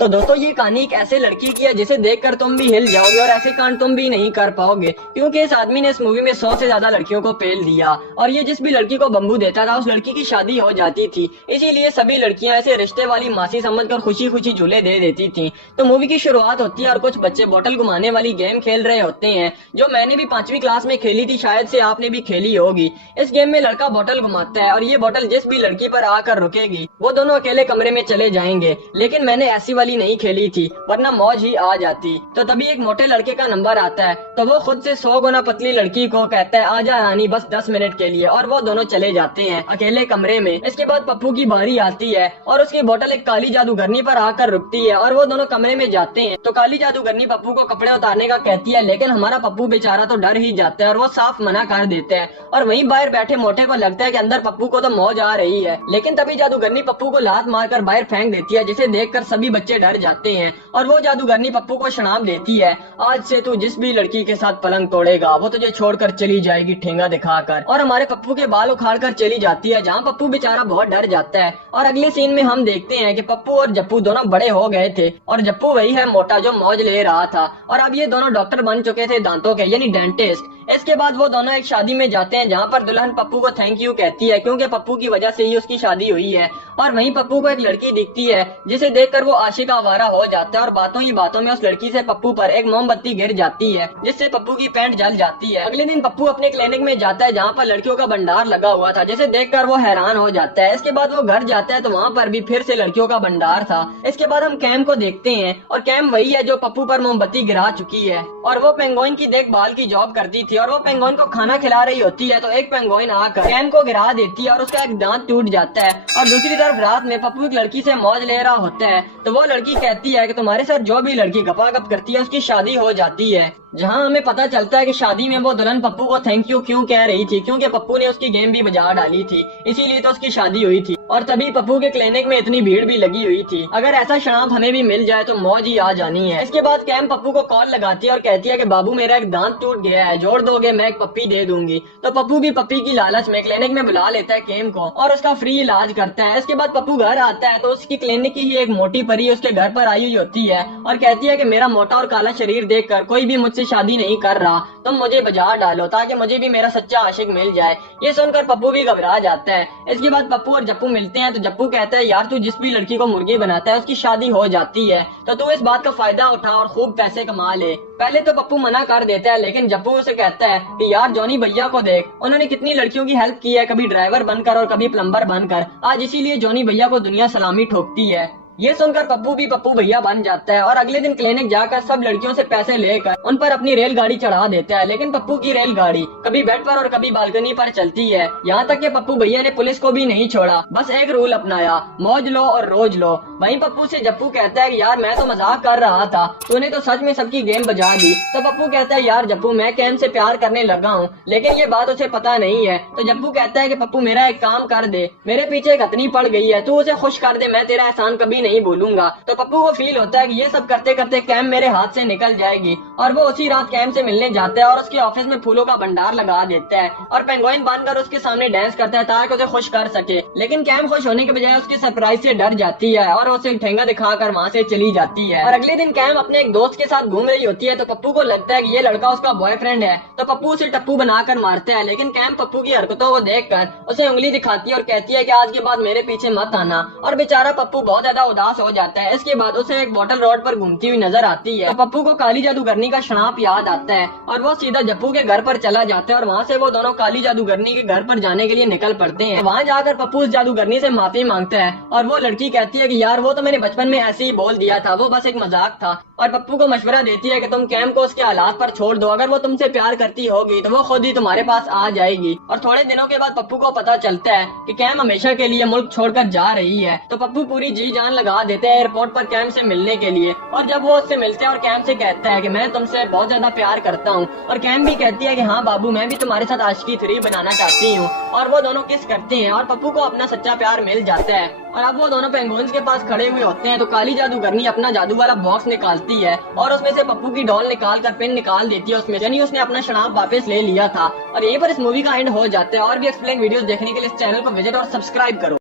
तो दोस्तों ये कहानी एक ऐसे लड़की की है जिसे देखकर तुम भी हिल जाओगे और ऐसे कांड तुम भी नहीं कर पाओगे, क्योंकि इस आदमी ने इस मूवी में 100 से ज्यादा लड़कियों को पेल दिया और ये जिस भी लड़की को बम्बू देता था उस लड़की की शादी हो जाती थी। इसीलिए सभी लड़कियां ऐसे रिश्ते वाली मासी समझकर खुशी खुशी झूले दे देती थी। तो मूवी की शुरुआत होती है और कुछ बच्चे बोतल घुमाने वाली गेम खेल रहे होते हैं, जो मैंने भी 5वीं क्लास में खेली थी, शायद से आपने भी खेली होगी। इस गेम में लड़का बोतल घुमाता है और ये बोतल जिस भी लड़की पर आकर रुकेगी वो दोनों अकेले कमरे में चले जाएंगे, लेकिन मैंने ऐसी वाली नहीं खेली थी वरना मौज ही आ जाती। तो तभी एक मोटे लड़के का नंबर आता है तो वो खुद से 100 गुना पतली लड़की को कहता है आजा रानी बस 10 मिनट के लिए, और वो दोनों चले जाते हैं अकेले कमरे में। इसके बाद पप्पू की बारी आती है और उसकी बोतल एक काली जादूगरनी पर आकर रुकती है और वो दोनों कमरे में जाते हैं। तो काली जादूगरनी पप्पू को कपड़े उतारने का कहती है, लेकिन हमारा पप्पू बेचारा तो डर ही जाता है और वो साफ मना कर देते हैं। और वहीं बाहर बैठे मोटे को लगता है कि अंदर पप्पू को तो मौज आ रही है, लेकिन तभी जादूगरनी पप्पू को लात मारकर बाहर फेंक देती है, जिसे देखकर सभी बच्चे डर जाते हैं। और वो जादूगरनी पप्पू को शराब देती है, आज से तू जिस भी लड़की के साथ पलंग तोड़ेगा वो तुझे छोड़कर चली जाएगी ठेंगा दिखाकर। और हमारे पप्पू के बाल उखाड़ कर चली जाती है, जहाँ पप्पू बेचारा बहुत डर जाता है। और अगले सीन में हम देखते हैं कि पप्पू और जप्पू दोनों बड़े हो गए थे और जप्पू वही है मोटा जो मौज ले रहा था, और अब ये दोनों डॉक्टर बन चुके थे दांतों के, यानी डेंटिस्ट। इसके बाद वो दोनों एक शादी में जाते हैं जहाँ पर दुल्हन पप्पू को थैंक यू कहती है, क्योंकि पप्पू की वजह से ही उसकी शादी हुई है। और वहीं पप्पू को एक लड़की दिखती है जिसे देखकर वो आशिक आवारा हो जाता है और बातों ही बातों में उस लड़की से पप्पू पर एक मोमबत्ती गिर जाती है, जिससे पप्पू की पैंट जल जाती है। अगले दिन पप्पू अपने क्लिनिक में जाता है जहाँ पर लड़कियों का भंडार लगा हुआ था, जिसे देखकर वो हैरान हो जाता है। इसके बाद वो घर जाता है तो वहाँ पर भी फिर से लड़कियों का भंडार था। इसके बाद हम कैम को देखते हैं और कैम वही है जो पप्पू पर मोमबत्ती गिरा चुकी है, और वो पेंगुइन की देखभाल की जॉब करती थी और वो पेंगुइन को खाना खिला रही होती है। तो एक पेंगुइन आकर कैम को गिरा देती है और उसका एक दांत टूट जाता है। और दूसरी तरफ रात में पप्पू एक लड़की से मौज ले रहा होता है, तो वो लड़की कहती है कि तुम्हारे साथ जो भी लड़की गपागप करती है उसकी शादी हो जाती है। जहाँ हमें पता चलता है कि शादी में वो दुल्हन पप्पू को थैंक यू क्यों कह रही थी, क्योंकि पप्पू ने उसकी गेम भी बजा डाली थी, इसीलिए तो उसकी शादी हुई थी। और तभी पप्पू के क्लिनिक में इतनी भीड़ भी लगी हुई थी। अगर ऐसा शराब हमें भी मिल जाए तो मौज ही आ जानी है। इसके बाद कैम पप्पू को कॉल लगाती है और कहती है कि बाबू मेरा एक दांत टूट गया है, जोड़ दोगे मैं एक पप्पी दे दूंगी। तो पप्पू भी पप्पी की लालच में क्लिनिक में बुला लेता है कैम को और उसका फ्री इलाज करता है। इसके बाद पप्पू घर आता है तो उसकी क्लिनिक की ही एक मोटी परी उसके घर पर आई हुई होती है और कहती है कि मेरा मोटा और काला शरीर देखकर कोई भी मुझसे शादी नहीं कर रहा, तुम मुझे बजा डालो ताकि मुझे भी मेरा सच्चा आशिक मिल जाए। ये सुनकर पप्पू भी घबरा जाता है। इसके बाद पप्पू और जप्पू मिलते हैं तो जप्पू कहता है यार तू जिस भी लड़की को मुर्गी बनाता है उसकी शादी हो जाती है, तो तू इस बात का फायदा उठा और खूब पैसे कमा ले। पहले तो पप्पू मना कर देता है, लेकिन जप्पू उसे कहता है कि यार जॉनी भैया को देख, उन्होंने कितनी लड़कियों की हेल्प की है, कभी ड्राइवर बनकर और कभी प्लम्बर बनकर, आज इसीलिए जॉनी भैया को दुनिया सलामी ठोकती है। ये सुनकर पप्पू भी पप्पू भैया बन जाता है और अगले दिन क्लिनिक जाकर सब लड़कियों से पैसे लेकर उन पर अपनी रेलगाड़ी चढ़ा देता है। लेकिन पप्पू की रेलगाड़ी कभी बेड पर और कभी बालकनी पर चलती है, यहाँ तक कि पप्पू भैया ने पुलिस को भी नहीं छोड़ा, बस एक रूल अपनाया, मौज लो और रोज लो। वहीं पप्पू से जप्पू कहता है कि यार मैं तो मजाक कर रहा था, तूने तो सच में सबकी गेम बजा दी। तो पप्पू कहता है यार जप्पू मैं कैम से प्यार करने लगा हूँ, लेकिन ये बात उसे पता नहीं है। तो जप्पू कहता है कि पप्पू मेरा एक काम कर दे, मेरे पीछे एक हथनी पड़ गई है, तू उसे खुश कर दे, मैं तेरा एहसान कभी नहीं भूलूंगा। तो पप्पू को फील होता है कि ये सब करते करते कैम मेरे हाथ से निकल जाएगी, और वो उसी रात कैम से मिलने जाता है और उसके ऑफिस में फूलों का भंडार लगा देता है और पेंगुइन बनकर उसके सामने डांस करता है ताकि उसे खुश कर सके। लेकिन कैम खुश होने के बजाय उसकी सरप्राइज से डर जाती है और उसे ठेंगा दिखाकर वहाँ से चली जाती है। और अगले दिन कैम अपने एक दोस्त के साथ घूम रही होती है तो पप्पू को लगता है कि ये लड़का उसका बॉयफ्रेंड है, तो पप्पू उसे टप्पू बनाकर मारता है। लेकिन कैम पप्पू की हरकतों को देखकर उसे उंगली दिखाती है और कहती है कि आज के बाद मेरे पीछे मत आना, और बेचारा पप्पू बहुत ज्यादा उदास हो जाता है। इसके बाद उसे एक बोतल रोड पर घूमती हुई नजर आती है, तो पप्पू को काली जादूगरनी का शराब याद आता है और वो सीधा जप्पू के घर पर चला जाता है और वहाँ से वो दोनों काली जादूगरनी के घर पर जाने के लिए निकल पड़ते हैं। वहाँ जाकर पप्पू उस जादूगरनी से माफी मांगता है और वो लड़की कहती है कि यार वो तो मैंने बचपन में ऐसे ही बोल दिया था, वो बस एक मजाक था। और पप्पू को मशवरा देती है कि तुम कैम को उसके हालात पर छोड़ दो, अगर वो तुमसे प्यार करती होगी तो वो खुद ही तुम्हारे पास आ जाएगी। और थोड़े दिनों के बाद पप्पू को पता चलता है कि कैम हमेशा के लिए मुल्क छोड़कर जा रही है, तो पप्पू पूरी जी जान लगा देते हैं एयरपोर्ट पर कैम से मिलने के लिए। और जब वो उससे मिलते हैं और कैम से कहता है कि मैं तुमसे बहुत ज्यादा प्यार करता हूँ, और कैम भी कहती है कि हाँ बाबू मैं भी तुम्हारे साथ आशिकी 3 बनाना चाहती हूँ, और वो दोनों किस करते हैं और पप्पू को अपना सच्चा प्यार मिल जाता है। और अब वो दोनों पेंगुइन्स के पास खड़े हुए होते हैं तो काली जादूगरनी अपना जादू वाला बॉक्स निकालती है और उसमें से पप्पू की डॉल निकाल कर पिन निकाल देती है उसमें, यानी उसने अपना शराब वापस ले लिया था। और यहीं पर इस मूवी का एंड हो जाता है। और भी एक्सप्लेन वीडियोस देखने के लिए इस चैनल को विजिट और सब्सक्राइब करो।